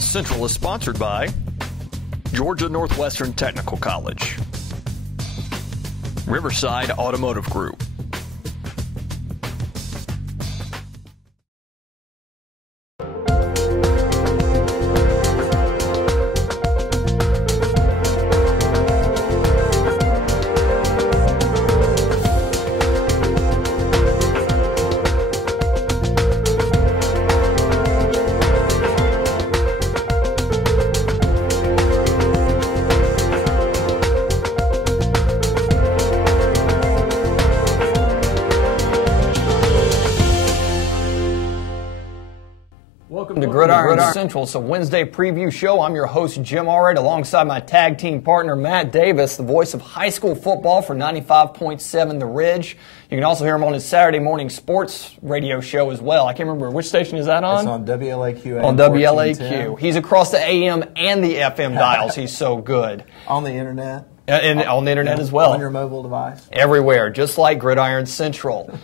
Central is sponsored by Georgia Northwestern Technical College, Riverside Automotive Group, Welcome to Gridiron Central. It's a Wednesday preview show. I'm your host, Jim Allred, alongside my tag team partner, Matt Davis, the voice of high school football for 95.7 The Ridge. You can also hear him on his Saturday morning sports radio show as well. I can't remember, which station is that on? It's on WLAQ. On WLAQ. He's across the AM and the FM dials. He's so good. On the internet. And on the internet as well. On your mobile device. Everywhere, just like Gridiron Central.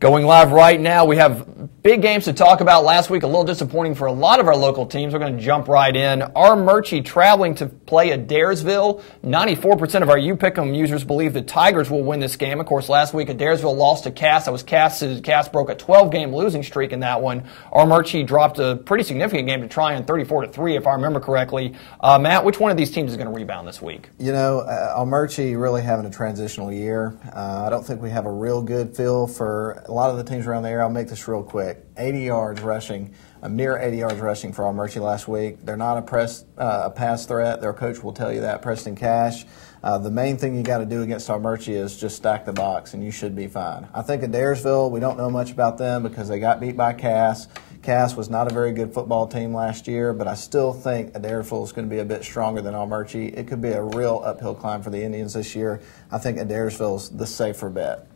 Going live right now, we have big games to talk about. Last week, a little disappointing for a lot of our local teams. We're going to jump right in. Our Murchie traveling to play at Daresville. 94% of our UPick'em users believe the Tigers will win this game. Of course, last week, Daresville lost to Cass. That was Cass broke a 12-game losing streak in that one. Our Murchie dropped a pretty significant game to Tryon, 34-3, if I remember correctly. Matt, which one of these teams is going to rebound this week? You know, our Murchie really having a transitional year. I don't think we have a real good feel for a lot of the teams around the area. I'll make this real quick. 80 yards rushing, a mere 80 yards rushing for our Murchie last week. They're not a pass threat. Their coach will tell you that, Preston Cash. The main thing you got to do against our Murchie is just stack the box, and you should be fine. I think at Daresville, we don't know much about them because they got beat by Cass. Cass was not a very good football team last year, but I still think Daresville is going to be a bit stronger than our Murchie. It could be a real uphill climb for the Indians this year. I think Daresville is the safer bet.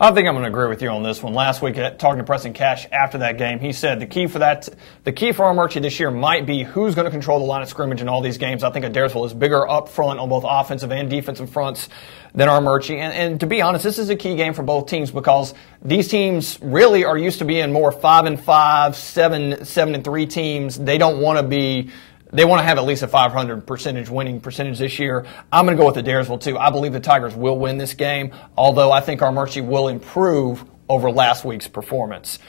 I think I'm going to agree with you on this one. Last week, talking to Preston Cash after that game, he said the key for our Murchie this year might be who's going to control the line of scrimmage in all these games. I think Daresville is bigger up front on both offensive and defensive fronts than our Murchie. And to be honest, this is a key game for both teams because these teams really are used to being more 5-5, 7-3 teams. They don't want to be. They want to have at least a 500% winning percentage this year. I'm going to go with the Daresville, too. I believe the Tigers will win this game, although I think our Murchie will improve over last week's performance.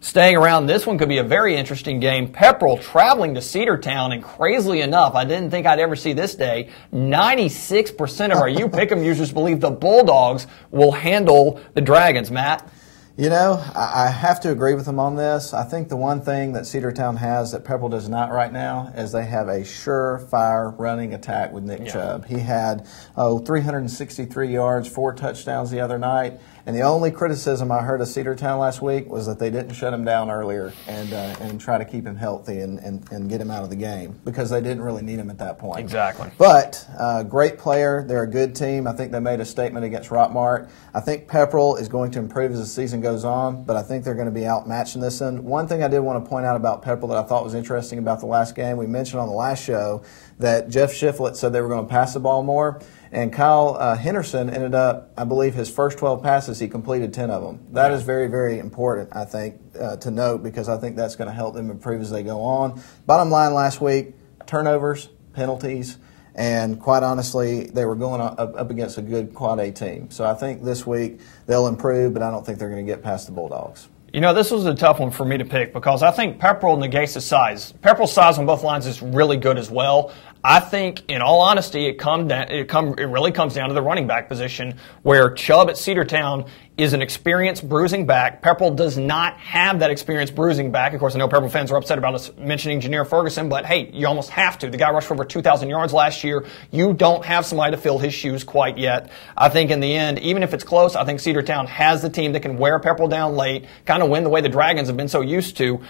Staying around, this one could be a very interesting game. Pepperell traveling to Cedartown, and crazily enough, I didn't think I'd ever see this day, 96% of our UPick'em users believe the Bulldogs will handle the Dragons. Matt? You know, I have to agree with them on this. I think the one thing that Cedartown has that Pepperell does not right now is they have a surefire running attack with Nick Chubb. He had 363 yards, 4 touchdowns the other night. And the only criticism I heard of Cedartown last week was that they didn't shut him down earlier and try to keep him healthy and get him out of the game because they didn't really need him at that point. Exactly. But great player. They're a good team. I think they made a statement against Rockmart. I think Pepperell is going to improve as the season goes on, but I think they're going to be outmatched in this end. One thing I did want to point out about Pepperell that I thought was interesting about the last game, we mentioned on the last show that Jeff Shiflett said they were going to pass the ball more. And Kyle Henderson ended up, I believe, his first 12 passes, he completed 10 of them. That is very, very important, I think, to note because I think that's going to help them improve as they go on. Bottom line last week, turnovers, penalties, and quite honestly, they were going up against a good Quad A team. So I think this week they'll improve, but I don't think they're going to get past the Bulldogs. You know, this was a tough one for me to pick because I think Pepperell negates the size. Pepperell's size on both lines is really good as well. I think, in all honesty, it really comes down to the running back position where Chubb at Cedartown is an experienced bruising back. Pepperell does not have that experienced bruising back. Of course, I know Pepperell fans are upset about us mentioning Janier Ferguson, but hey, you almost have to. The guy rushed for over 2,000 yards last year. You don't have somebody to fill his shoes quite yet. I think in the end, even if it's close, I think Cedartown has the team that can wear Pepperell down late, kind of win the way the Dragons have been so used to.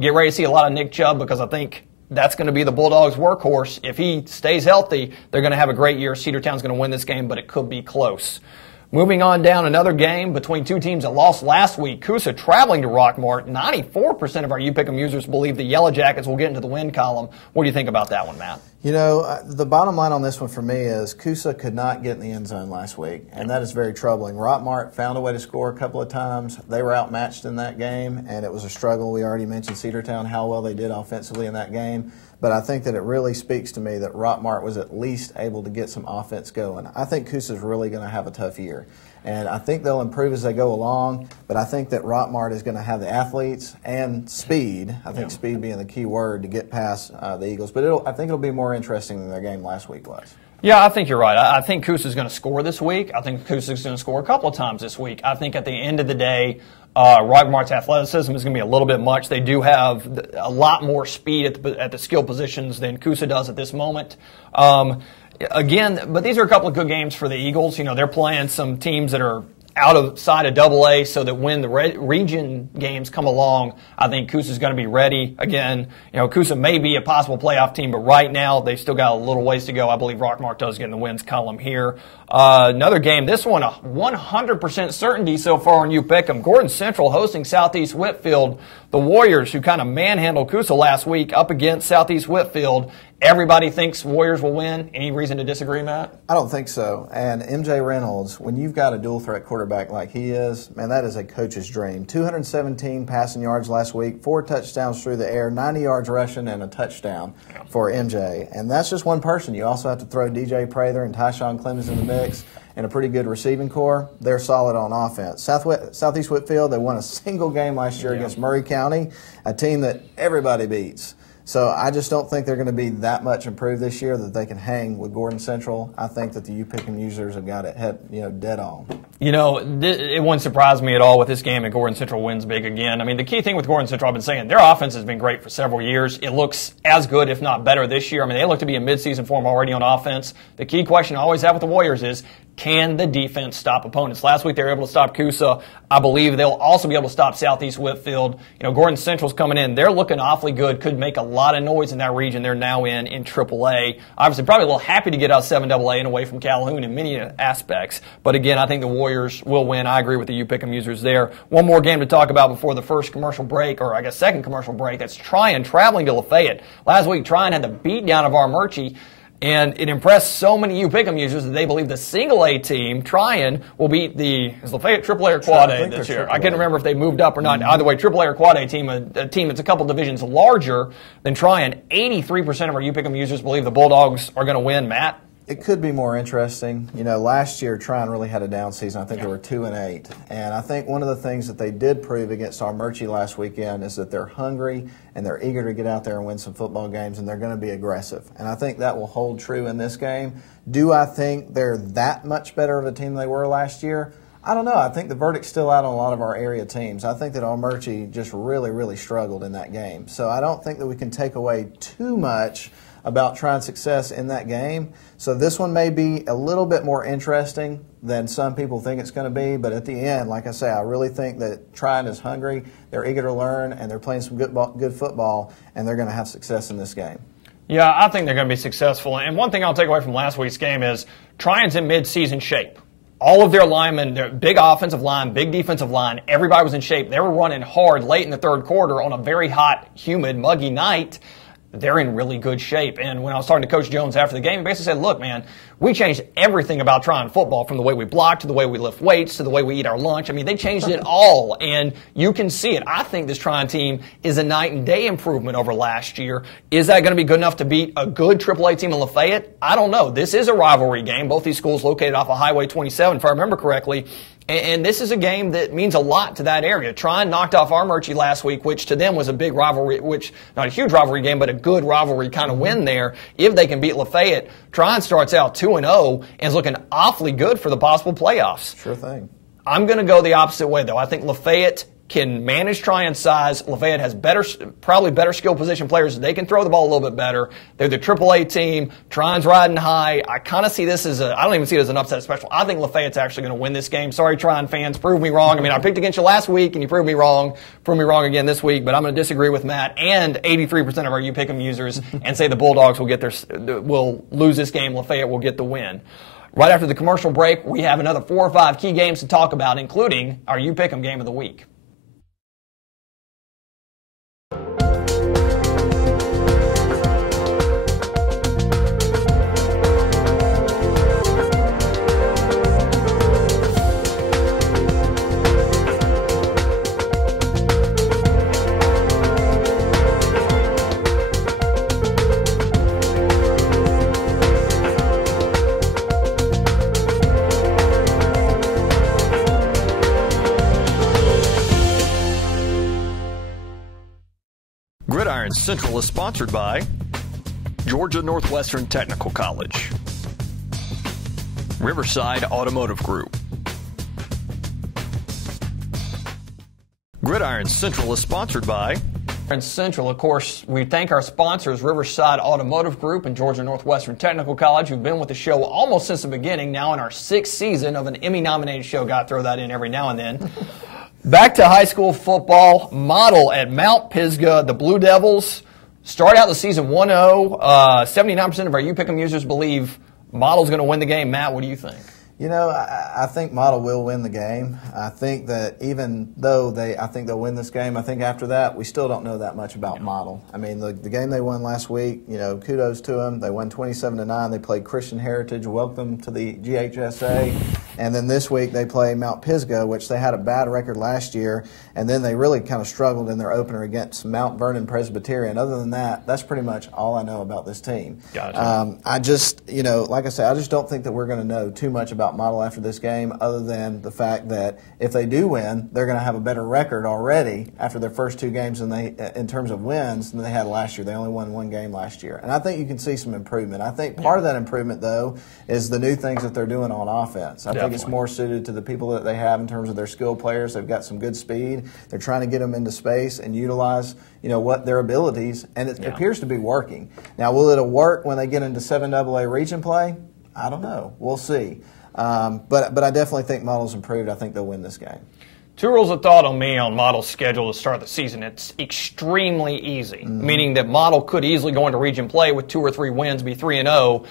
Get ready to see a lot of Nick Chubb because I think that's going to be the Bulldogs' workhorse. If he stays healthy, they're going to have a great year. Cedartown's going to win this game, but it could be close. Moving on down, another game between two teams that lost last week. Coosa traveling to Rockmart. 94% of our UPick'em users believe the Yellow Jackets will get into the win column. What do you think about that one, Matt? You know, the bottom line on this one for me is Coosa could not get in the end zone last week, and that is very troubling. Rockmart found a way to score a couple of times. They were outmatched in that game, and it was a struggle. We already mentioned Cedartown, how well they did offensively in that game. but I think that it really speaks to me that Rockmart was at least able to get some offense going. I think Coosa's really going to have a tough year. And I think they'll improve as they go along, but I think that Rockmart is going to have the athletes and speed, I think speed being the key word, to get past the Eagles. But I think it'll be more interesting than their game last week was. Yeah, I think you're right. I think Coosa's going to score this week. I think Coosa's going to score a couple of times this week. I think at the end of the day, Rockmart's athleticism is going to be a little bit much. They do have a lot more speed at the skill positions than Coosa does at this moment. Again, but these are a couple of good games for the Eagles. You know, they're playing some teams that are outside of AA, so that when the region games come along, I think Coosa's going to be ready. Again, you know, Coosa may be a possible playoff team, but right now they've still got a little ways to go. I believe Rockmart does get in the wins column here. Another game, this one a 100% certainty so far on you pick 'em. Gordon Central hosting Southeast Whitfield. The Warriors, who kind of manhandled Coosa last week, up against Southeast Whitfield. Everybody thinks Warriors will win. Any reason to disagree, Matt? I don't think so. And MJ Reynolds, when you've got a dual threat quarterback like he is, man, that is a coach's dream. 217 passing yards last week, 4 touchdowns through the air, 90 yards rushing, and a touchdown for MJ. And that's just one person. You also have to throw DJ Prather and Tyshawn Clemens in the mix and a pretty good receiving core. They're solid on offense. Southeast Whitfield, they won a single game last year against Murray County, a team that everybody beats. So I just don't think they're going to be that much improved this year that they can hang with Gordon Central. I think that the UPick'em users have got it dead on. You know, it wouldn't surprise me at all with this game if Gordon Central wins big again. I mean, the key thing with Gordon Central, I've been saying, their offense has been great for several years. It looks as good, if not better, this year. I mean, they look to be in midseason form already on offense. The key question I always have with the Warriors is, can the defense stop opponents? Last week they were able to stop Coosa. I believe they'll also be able to stop Southeast Whitfield. You know, Gordon Central's coming in. They're looking awfully good. Could make a lot of noise in that region they're now in AAA. Obviously, probably a little happy to get out of 7AA and away from Calhoun in many aspects. But again, I think the Warriors will win. I agree with the UPick'em users there. One more game to talk about before the first commercial break, or I guess second commercial break. That's Tryon traveling to Lafayette. Last week, Tryon had the beatdown of Armurchie. And it impressed so many UPick'em users that they believe the single A team, Tryon, will beat the Lafayette AAA or Quad A this year. I can't remember if they moved up or not. Either way, AAA or Quad A team, a team that's a couple divisions larger than Tryon. 83% of our UPick'em users believe the Bulldogs are going to win. Matt? It could be more interesting. You know, last year Tryon really had a down season. I think they were 2-8. And I think one of the things that they did prove against Armurchie last weekend is that they're hungry and they're eager to get out there and win some football games, and they're going to be aggressive. And I think that will hold true in this game. Do I think they're that much better of a team than they were last year? I don't know. I think the verdict's still out on a lot of our area teams. I think that Armurchie just really, really struggled in that game. So I don't think that we can take away too much about Tryon's success in that game. So this one may be a little bit more interesting than some people think it's going to be, but at the end, like I say, I really think that Tryon is hungry, they're eager to learn, and they're playing some good football, and they're going to have success in this game. Yeah, I think they're going to be successful. And one thing I'll take away from last week's game is Tryon's in mid-season shape. All of their linemen, their big offensive line, big defensive line, everybody was in shape. They were running hard late in the third quarter on a very hot, humid, muggy night. They're in really good shape. And when I was talking to Coach Jones after the game, he basically said, look, man, we changed everything about Tryon football, from the way we block to the way we lift weights to the way we eat our lunch. I mean, they changed it all, and you can see it. I think this Tryon team is a night and day improvement over last year. Is that going to be good enough to beat a good AAA team in Lafayette? I don't know. This is a rivalry game. Both these schools located off of Highway 27, if I remember correctly. And this is a game that means a lot to that area. Tryon knocked off Armurchie last week, which to them was a big rivalry, which not a huge rivalry game, but a good rivalry kind of win there. If they can beat Lafayette, Tryon starts out 2-0 and is looking awfully good for the possible playoffs. Sure thing. I'm going to go the opposite way, though. I think Lafayette can manage Tryon's size. Lafayette has probably better skill position players. They can throw the ball a little bit better. They're the AAA team. Tryon's riding high. I kind of see this as I don't even see it as an upset special. I think Lafayette's actually going to win this game. Sorry, Tryon fans. Prove me wrong. I mean, I picked against you last week, and you proved me wrong. Prove me wrong again this week, but I'm going to disagree with Matt and 83% of our UPick'em users and say the Bulldogs will lose this game. Lafayette will get the win. Right after the commercial break, we have another 4 or 5 key games to talk about, including our UPick'em game of the week. Central is sponsored by Georgia Northwestern Technical College, Riverside Automotive Group. Gridiron Central is sponsored by Central. Of course, we thank our sponsors, Riverside Automotive Group and Georgia Northwestern Technical College, who've been with the show almost since the beginning, now in our 6th season of an Emmy-nominated show. Got to throw that in every now and then. Back to high school football. Model at Mount Pisgah. The Blue Devils start out the season 1-0. 79% of our UPick'em users believe Model's going to win the game. Matt, what do you think? You know, I think Model will win the game. I think that even though I think they'll win this game, I think after that we still don't know that much about Model. I mean, the game they won last week, you know, kudos to them. They won 27-9. They played Christian Heritage. Welcome to the GHSA. And then this week they play Mount Pisgah, which they had a bad record last year, and then they really kind of struggled in their opener against Mount Vernon Presbyterian. Other than that, that's pretty much all I know about this team. Gotcha. I just, you know, like I said, I just don't think that we're going to know too much about Model after this game, other than the fact that if they do win, they're going to have a better record already after their first 2 games in terms of wins than they had last year. They only won 1 game last year. And I think you can see some improvement. I think part of that improvement, though, is the new things that they're doing on offense. I think it's more suited to the people that they have in terms of their skill players. They've got some good speed. They're trying to get them into space and utilize, you know, what their abilities, and it appears to be working. Now, will it work when they get into 7AA region play? I don't know. We'll see. But I definitely think Model's improved. I think they'll win this game. 2 rules of thought on me on Model's schedule to start the season. It's extremely easy, meaning that Model could easily go into region play with 2 or 3 wins, be 3-0,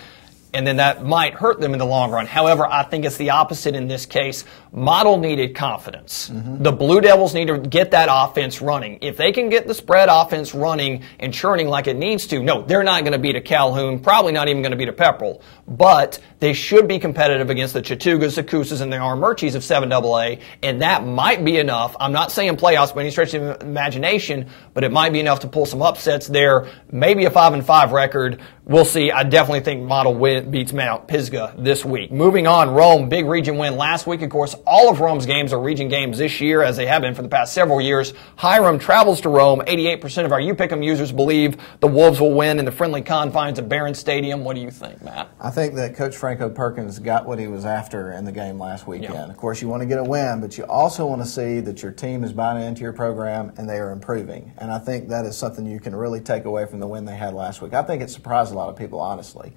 and then that might hurt them in the long run. However, I think it's the opposite in this case. Model needed confidence. The Blue Devils need to get that offense running. If they can get the spread offense running and churning like it needs to, no, they're not going to beat a Calhoun, probably not even going to beat a Pepperell, but they should be competitive against the Chattoogas, the Cousas, and the Armurchies of 7AA, and that might be enough. I'm not saying playoffs by any stretch of imagination, but it might be enough to pull some upsets there, maybe a 5-5 record. We'll see. I definitely think Model beats Mount Pisgah this week. Moving on, Rome, big region win last week. Of course, all of Rome's games are region games this year, as they have been for the past several years. Hiram travels to Rome. 88% of our UPick'em users believe the Wolves will win in the friendly confines of Barron Stadium. What do you think, Matt? I think that Coach Franco Perkins got what he was after in the game last weekend. Of course, you want to get a win, but you also want to see that your team is buying into your program and they are improving. And I think that is something you can really take away from the win they had last week. I think it surprised a lot of people, honestly.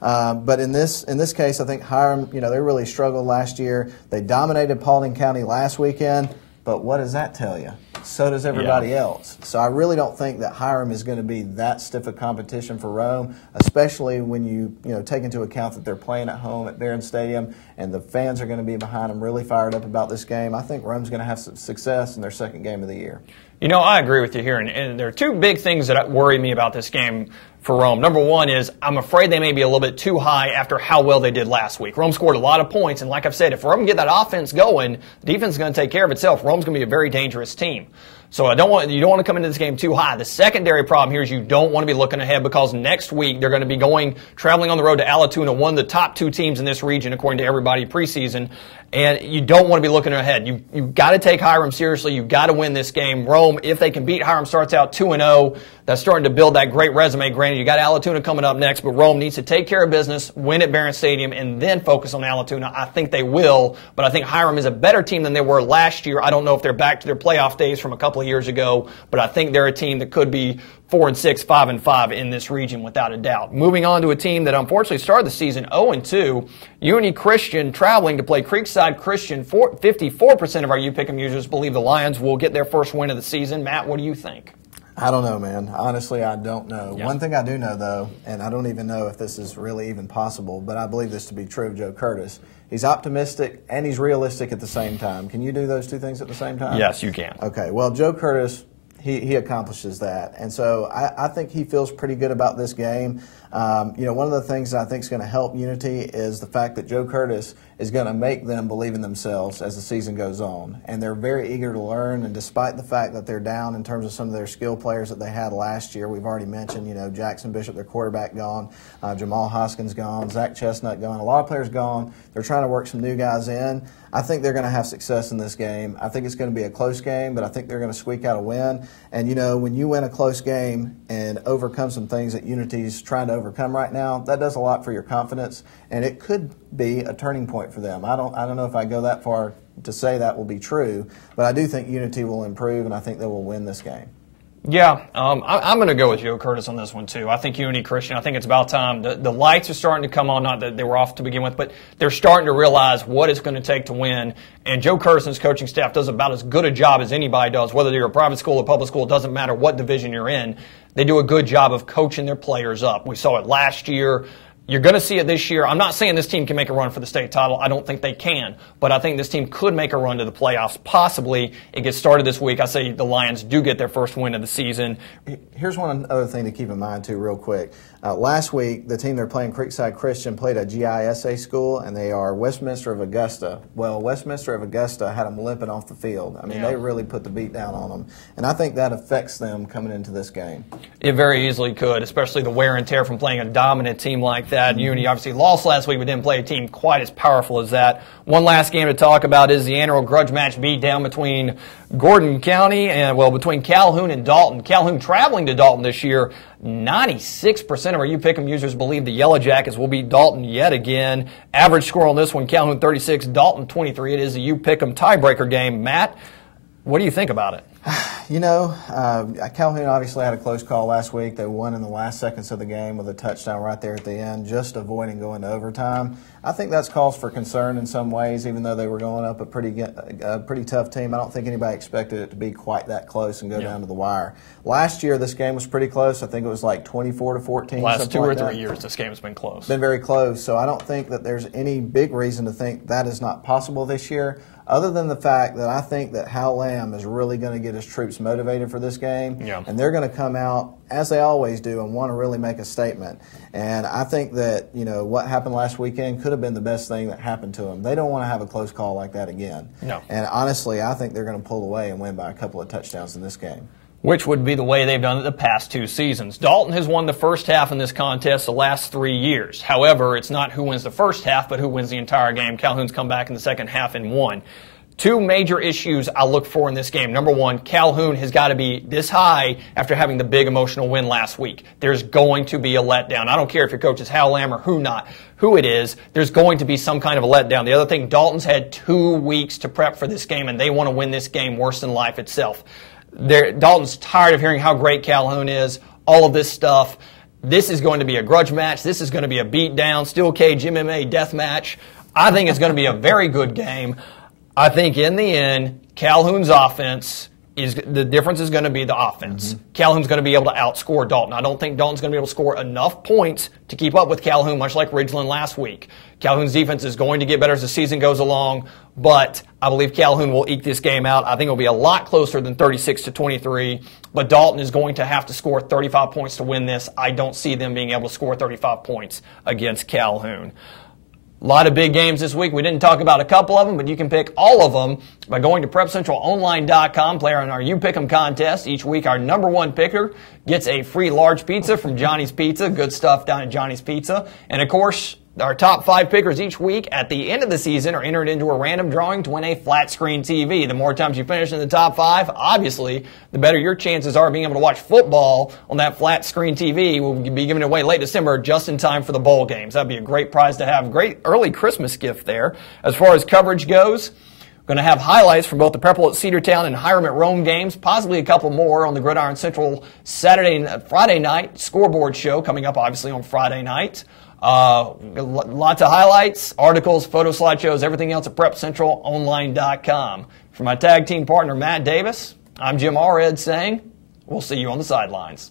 But in this case, I think Hiram, you know, they really struggled last year. They dominated Paulding County last weekend, but what does that tell you? So does everybody else. So I really don't think that Hiram is going to be that stiff a competition for Rome, especially when you take into account that they're playing at home at Barron Stadium and the fans are going to be behind them, really fired up about this game. I think Rome's going to have some success in their 2nd game of the year. You know, I agree with you here, and there are 2 big things that worry me about this game for Rome. Number 1 is I'm afraid they may be a little bit too high after how well they did last week. Rome scored a lot of points, and like I've said, if Rome can get that offense going, the defense is going to take care of itself. Rome's going to be a very dangerous team. So you don't want to come into this game too high. The secondary problem here is you don't want to be looking ahead, because next week they're going to be traveling on the road to Allatoona, one of the top 2 teams in this region according to everybody preseason. And you don't want to be looking ahead. You've got to take Hiram seriously. You've got to win this game. Rome, if they can beat Hiram, starts out 2-0. That's starting to build that great resume. Granted, you got Allatoona coming up next, but Rome needs to take care of business, win at Barron Stadium, and then focus on Allatoona. I think they will, but I think Hiram is a better team than they were last year. I don't know if they're back to their playoff days from a couple of years ago, but I think they're a team that could be 4-6, 5-5 in this region without a doubt. Moving on to a team that unfortunately started the season 0-2, Unity Christian traveling to play Creekside Christian. 54% of our UPick'em users believe the Lions will get their first win of the season. Matt, what do you think? I don't know, man. Honestly, I don't know. One thing I do know, though, and I don't even know if this is really even possible, but I believe this to be true of Joe Curtis. He's optimistic and he's realistic at the same time. Can you do those 2 things at the same time? Yes, you can. Okay. Well, Joe Curtis, he accomplishes that. And so I think he feels pretty good about this game. One of the things that I think is going to help Unity is the fact that Joe Curtis is going to make them believe in themselves as the season goes on. And they're very eager to learn, and despite the fact that they're down in terms of some of their skill players that they had last year, we've already mentioned, Jackson Bishop, their quarterback, gone, Jamal Hoskins gone, Zach Chestnut gone, a lot of players gone. They're trying to work some new guys in. I think they're going to have success in this game. I think it's going to be a close game, but I think they're going to squeak out a win. And, when you win a close game and overcome some things that Unity's trying to overcome right now, that does a lot for your confidence, and it could be a turning point for them. I don't know if I go that far to say that will be true, but I do think Unity will improve, and I think they will win this game. Yeah, I'm going to go with Joe Curtis on this one, too. I think Unity Christian, I think it's about time. The lights are starting to come on, not that they were off to begin with, but they're starting to realize what it's going to take to win. And Joe Curtis and his coaching staff does about as good a job as anybody does, whether you're a private school or public school, it doesn't matter what division you're in. They do a good job of coaching their players up. We saw it last year. You're going to see it this year. I'm not saying this team can make a run for the state title. I don't think they can. But I think this team could make a run to the playoffs. Possibly it gets started this week. I say the Lions do get their first win of the season. Here's one other thing to keep in mind, too, real quick. Last week, the team they're playing, Creekside Christian, played a GISA school, and they are Westminster of Augusta. Well, Westminster of Augusta had them limping off the field. I mean, They really put the beat down on them. And I think that affects them coming into this game. It very easily could, especially the wear and tear from playing a dominant team like that. Unity obviously lost last week, but didn't play a team quite as powerful as that. One last game to talk about is the annual grudge match beat down between Gordon County and, between Calhoun and Dalton. Calhoun traveling to Dalton this year. 96% of our UPick'em users believe the Yellow Jackets will beat Dalton yet again. Average score on this one, Calhoun 36, Dalton 23. It is a UPick'em tiebreaker game. Matt, what do you think about it? Calhoun obviously had a close call last week. They won in the last seconds of the game with a touchdown right there at the end, just avoiding going to overtime. I think that's cause for concern in some ways, even though they were going up a pretty tough team. I don't think anybody expected it to be quite that close and go down to the wire. Last year, this game was pretty close. I think it was like 24-14. Last 2 or 3 years, this game has been close. Been very close. So I don't think that there's any big reason to think that is not possible this year, other than the fact that I think that Hal Lamb is really going to get his troops motivated for this game. Yeah. And they're going to come out, as they always do, and want to really make a statement. And I think that, what happened last weekend could have been the best thing that happened to them. They don't want to have a close call like that again. No. And honestly, I think they're going to pull away and win by a couple of touchdowns in this game. Which would be the way they've done it the past 2 seasons. Dalton has won the first half in this contest the last 3 years. However, it's not who wins the first half, but who wins the entire game. Calhoun's come back in the second half and won. 2 major issues I look for in this game. Number one, Calhoun has got to be this high after having the big emotional win last week. There's going to be a letdown. I don't care if your coach is Hal Lamb or who it is. There's going to be some kind of a letdown. The other thing, Dalton's had 2 weeks to prep for this game, and they want to win this game worse than life itself. Dalton's tired of hearing how great Calhoun is, all of this stuff. This is going to be a grudge match. This is going to be a beatdown, steel cage MMA death match. I think it's going to be a very good game. I think in the end, Calhoun's offense the difference is going to be the offense. Mm-hmm. Calhoun's going to be able to outscore Dalton. I don't think Dalton's going to be able to score enough points to keep up with Calhoun, much like Ridgeland last week. Calhoun's defense is going to get better as the season goes along, but I believe Calhoun will eke this game out. I think it'll be a lot closer than 36-23, but Dalton is going to have to score 35 points to win this. I don't see them being able to score 35 points against Calhoun. A lot of big games this week. We didn't talk about a couple of them, but you can pick all of them by going to PrepCentralOnline.com, play on our You Pick 'em contest. Each week, our number one picker gets a free large pizza from Johnny's Pizza. Good stuff down at Johnny's Pizza. And, of course, our top 5 pickers each week at the end of the season are entered into a random drawing to win a flat screen TV. The more times you finish in the top 5, obviously, the better your chances are of being able to watch football on that flat screen TV. We'll be giving it away late December just in time for the bowl games. That'd be a great prize to have. Great early Christmas gift there. As far as coverage goes, we're going to have highlights from both the Purple at Cedartown and Hiram at Rome games, possibly a couple more on the Gridiron Central Friday night scoreboard show coming up obviously on Friday night. Lots of highlights, articles, photo slideshows, everything else at PrepCentralOnline.com. For my tag team partner, Matt Davis, I'm Jim Allred saying, we'll see you on the sidelines.